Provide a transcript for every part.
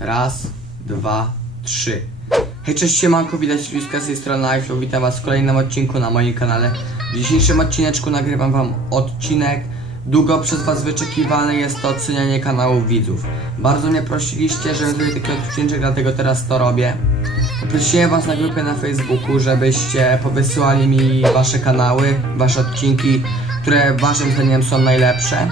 Raz, dwa, trzy. Hej, cześć, siemanko, widać Luiska z tej strony iFlow. Witam was w kolejnym odcinku na moim kanale. W dzisiejszym odcineczku nagrywam wam odcinek długo przez was wyczekiwany. Jest to ocenianie kanałów widzów. Bardzo mnie prosiliście, żebym zrobił taki odcinek, dlatego teraz to robię. Poprosiłem was na grupie na Facebooku, żebyście powysyłali mi wasze kanały, wasze odcinki, które waszym zdaniem są najlepsze.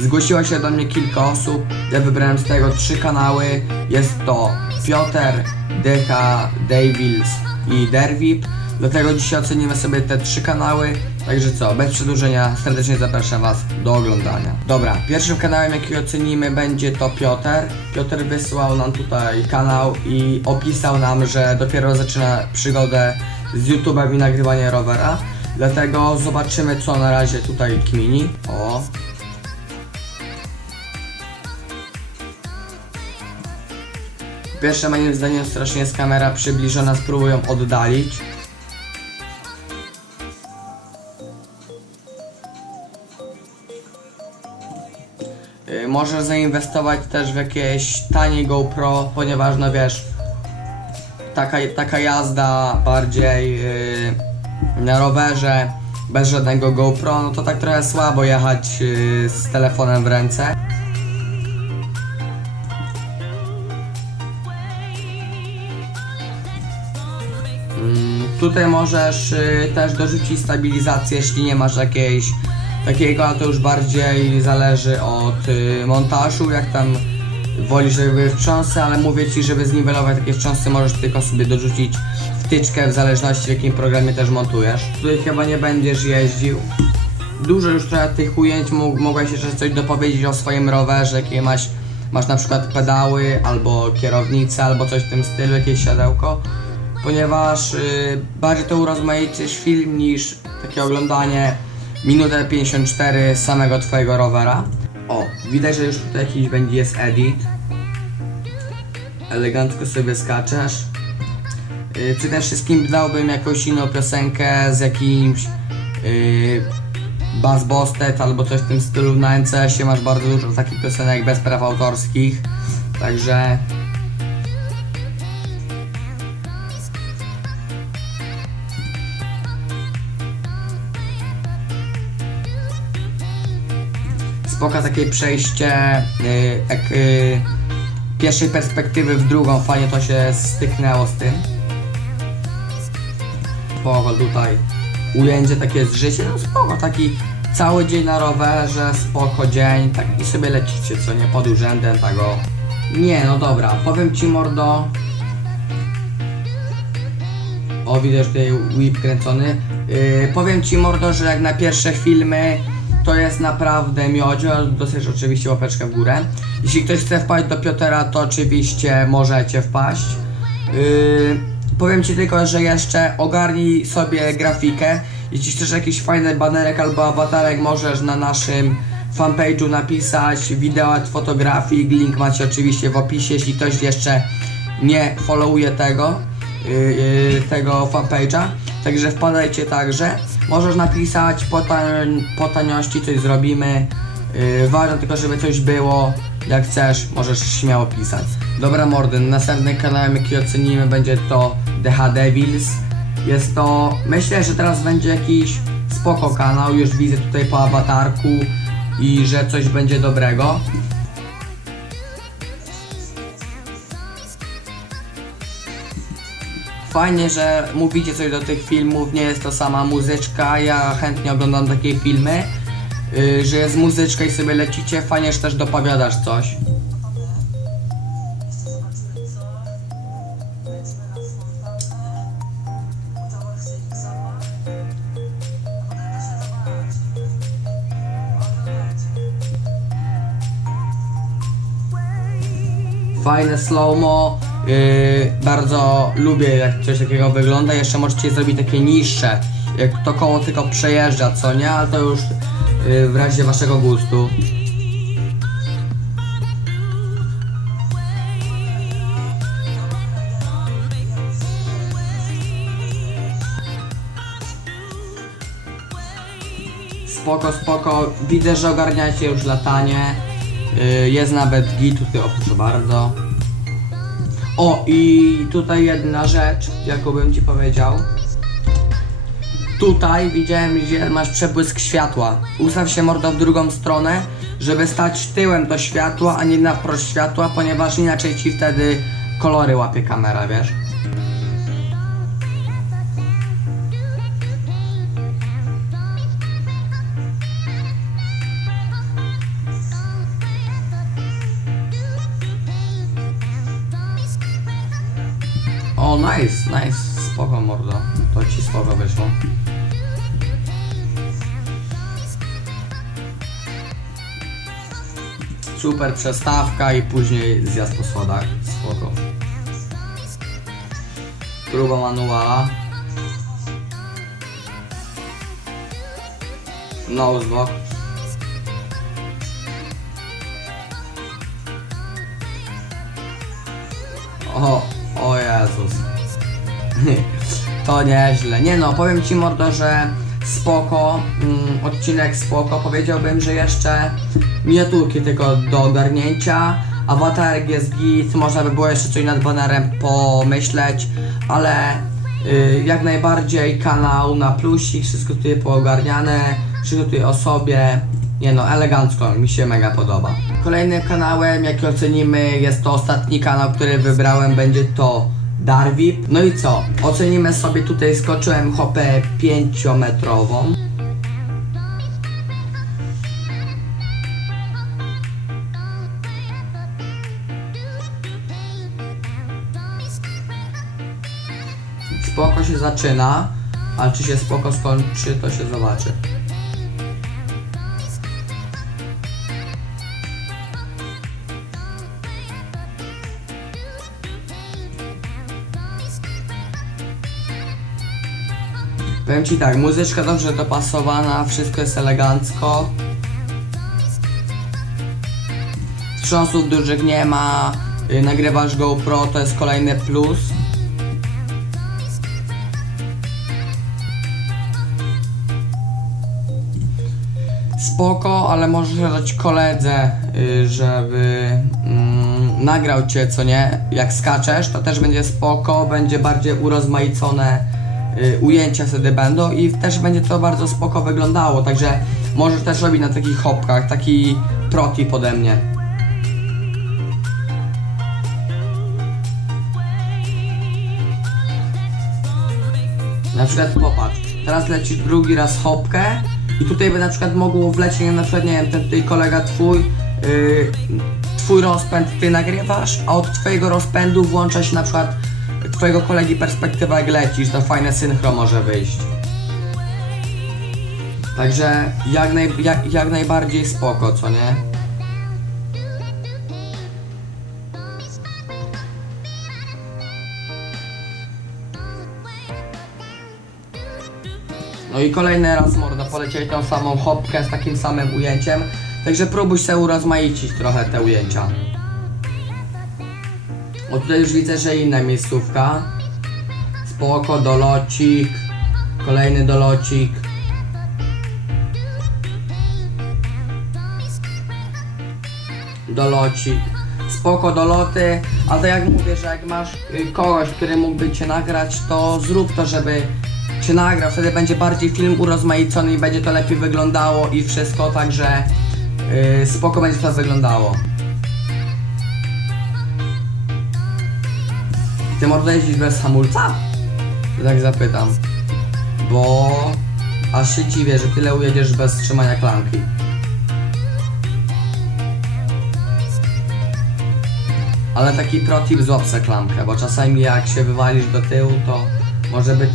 Zgłosiło się do mnie kilka osób, ja wybrałem z tego trzy kanały. Jest to Piotr, Decha, Davils i Dervip. Dlatego dzisiaj ocenimy sobie te trzy kanały. Także co, bez przedłużenia serdecznie zapraszam Was do oglądania. Dobra, pierwszym kanałem jaki ocenimy będzie to Piotr. Piotr wysłał nam tutaj kanał i opisał nam, że dopiero zaczyna przygodę z YouTube'em i nagrywanie rowera. Dlatego zobaczymy co na razie tutaj kmini. O, Pierwsze moim zdaniem strasznie jest kamera przybliżona, spróbują oddalić. Yy, Możesz zainwestować też w jakieś tanie GoPro, ponieważ no wiesz, taka, taka jazda bardziej yy, na rowerze bez żadnego GoPro, no to tak trochę słabo jechać yy, z telefonem w ręce. Tutaj możesz y, też dorzucić stabilizację, jeśli nie masz jakiejś takiego, ale to już bardziej zależy od y, montażu, jak tam wolisz, żeby były wstrząsy, ale mówię Ci, żeby zniwelować takie wstrząsy, możesz tylko sobie dorzucić wtyczkę w zależności w jakim programie też montujesz. Tutaj chyba nie będziesz jeździł. Dużo już trochę tych ujęć, mógł, mogłeś jeszcze coś dopowiedzieć o swoim rowerze, jakie masz, masz na przykład pedały, albo kierownicę, albo coś w tym stylu, jakieś siadełko ponieważ y, bardziej to urozmaicisz film niż takie oglądanie minutę 54 samego twojego rowera. O, widać, że już tutaj jakiś będzie jest edit. Elegancko sobie skaczesz. Y, przede wszystkim dałbym jakąś inną piosenkę z jakimś y, Bass Bostet albo coś w tym stylu. Na NCS-ie masz bardzo dużo takich piosenek bez praw autorskich. Także spoko takie przejście y, jak, y, pierwszej perspektywy w drugą, fajnie to się styknęło z tym. Spoko tutaj ujęcie takie z życia, no spoko, taki cały dzień na rowerze, spoko dzień, tak i sobie lecicie, co nie, pod urzędem, tak o. Nie, no dobra, powiem ci mordo, o, widać tutaj whip kręcony. Yy, powiem ci mordo, że jak na pierwsze filmy to jest naprawdę miodzio, dosyć oczywiście łapeczkę w górę. Jeśli ktoś chce wpaść do Piotera, to oczywiście możecie wpaść. Yy, powiem ci tylko, że jeszcze ogarnij sobie grafikę. Jeśli chcesz jakiś fajny banerek albo awatarek, możesz na naszym fanpage'u napisać wideo od fotografii. Link macie oczywiście w opisie, jeśli ktoś jeszcze nie followuje tego yy, yy, tego fanpage'a. Także wpadajcie także. Możesz napisać po, tań, po taniości coś zrobimy. Yy, ważne tylko, żeby coś było. Jak chcesz, możesz śmiało pisać. Dobra mordy, następnym kanałem jaki ocenimy będzie to DH Devils. Jest to, myślę, że teraz będzie jakiś spoko kanał, już widzę tutaj po awatarku i że coś będzie dobrego. Fajnie, że mówicie coś do tych filmów, nie jest to sama muzyczka, ja chętnie oglądam takie filmy, yy, że jest muzyczka i sobie lecicie, fajnie, że też dopowiadasz coś. Fajne slow-mo, yy, bardzo lubię jak coś takiego wygląda, jeszcze możecie zrobić takie niższe, jak to koło tylko przejeżdża, co nie, ale to już yy, w razie waszego gustu. Spoko, spoko. Widzę, że ogarniacie już latanie. Yy, jest nawet git tutaj, o proszę bardzo. O, i tutaj jedna rzecz, jaką bym ci powiedział. Tutaj widziałem, gdzie masz przebłysk światła. Ustaw się mordo w drugą stronę, żeby stać tyłem do światła, a nie na wprost światła, ponieważ inaczej ci wtedy kolory łapie kamera, wiesz? Nice, nice, spoko mordo. To ci spoko wyszło. Super przestawka i później zjazd po schodach. Spoko. Próba manuala. Noseblock. O, o Jezus. To nieźle. Nie no, powiem ci mordo, że spoko, mm, odcinek spoko. Powiedziałbym, że jeszcze miniaturki tylko do ogarnięcia. Awatarek jest git, można by było jeszcze coś nad banerem pomyśleć, ale y, jak najbardziej kanał na plusik, wszystko tutaj poogarniane, wszystko tutaj o sobie. Nie no, elegancko, mi się mega podoba. Kolejnym kanałem, jaki ocenimy, jest to ostatni kanał, który wybrałem, będzie to Darwip. No i co? Ocenimy sobie tutaj, skoczyłem hopę 5-metrową. Spoko się zaczyna, a czy się spoko skończy, to się zobaczy. Powiem ci tak, muzyczka dobrze dopasowana, wszystko jest elegancko. Wstrząsów dużych nie ma, y, nagrywasz GoPro, to jest kolejny plus. Spoko, ale możesz dać koledze, y, żeby mm, nagrał cię, co nie? Jak skaczesz, to też będzie spoko, będzie bardziej urozmaicone ujęcia wtedy będą i też będzie to bardzo spoko wyglądało, także możesz też robić na takich hopkach, taki protip ode mnie. Na przykład popatrz, teraz leci drugi raz hopkę i tutaj by na przykład mogło wlecieć, na przykład nie wiem, ten tutaj kolega twój, yy, twój rozpęd ty nagrywasz, a od twojego rozpędu włącza się na przykład twojego kolegi perspektywa jak lecisz, to fajne synchro może wyjść. Także jak, naj, jak, jak najbardziej spoko, co nie? No i kolejny raz mordo polecieli tą samą hopkę z takim samym ujęciem. Także próbuj się urozmaicić trochę te ujęcia. O tutaj już widzę, że inna miejscówka. Spoko, dolocik. Kolejny dolocik. Dolocik. Spoko doloty, ale tak jak mówię, że jak masz y, kogoś, który mógłby cię nagrać, to zrób to, żeby cię nagrał. Wtedy będzie bardziej film urozmaicony i będzie to lepiej wyglądało i wszystko, także yy, spoko będzie to wyglądało. Ty mordo jeździć bez hamulca? Tak zapytam. Bo aż się dziwię, że tyle ujedziesz bez trzymania klamki. Ale taki protip złap se klamkę, bo czasami jak się wywalisz do tyłu, to może być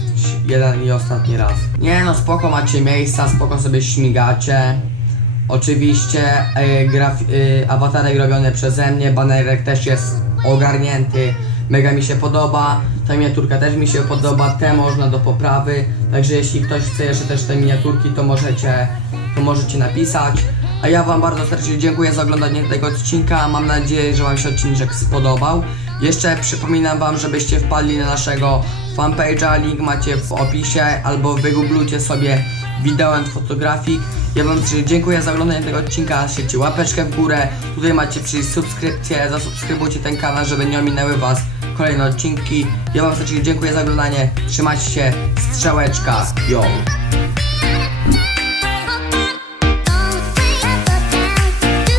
jeden i ostatni raz. Nie no, spoko macie miejsca, spoko sobie śmigacie. Oczywiście e, graf, e, awatarek robiony przeze mnie, banerek też jest ogarnięty, mega mi się podoba. Ta miniaturka też mi się podoba, te można do poprawy. Także jeśli ktoś chce jeszcze też te miniaturki, to możecie, to możecie napisać. A ja Wam bardzo serdecznie dziękuję za oglądanie tego odcinka. Mam nadzieję, że Wam się odcinek spodobał. Jeszcze przypominam Wam, żebyście wpadli na naszego fanpage'a, link macie w opisie, albo wygooglujcie sobie wideo and fotografik. Ja Wam dziękuję za oglądanie tego odcinka, siecie łapeczkę w górę, tutaj macie przycisk subskrypcję, zasubskrybujcie ten kanał, żeby nie ominęły Was kolejne odcinki. Ja wam serdecznie dziękuję za oglądanie. Trzymajcie się. Strzałeczka. Yo.